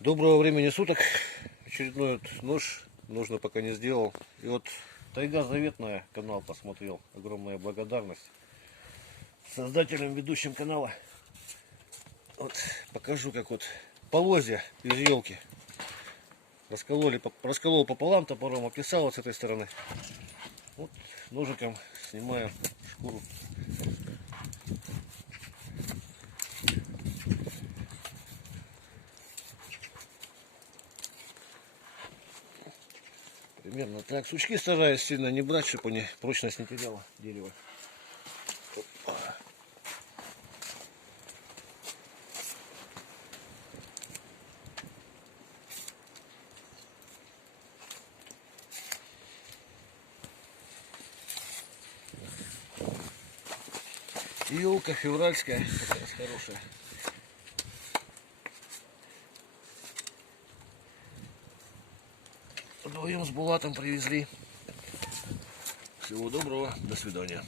Доброго времени суток. Очередной нож нужно пока не сделал. И вот Тайга Заветная канал посмотрел. Огромная благодарность создателям, ведущим канала. Вот покажу, как вот полозья из елки расколол пополам топором, описал вот с этой стороны. Вот ножиком снимаю шкуру. Примерно так. Сучки стараюсь сильно не брать, чтобы они прочность не теряла дерево. Опа. Елка февральская, как раз хорошая. Вдвоем с Булатом привезли. Всего доброго, до свидания.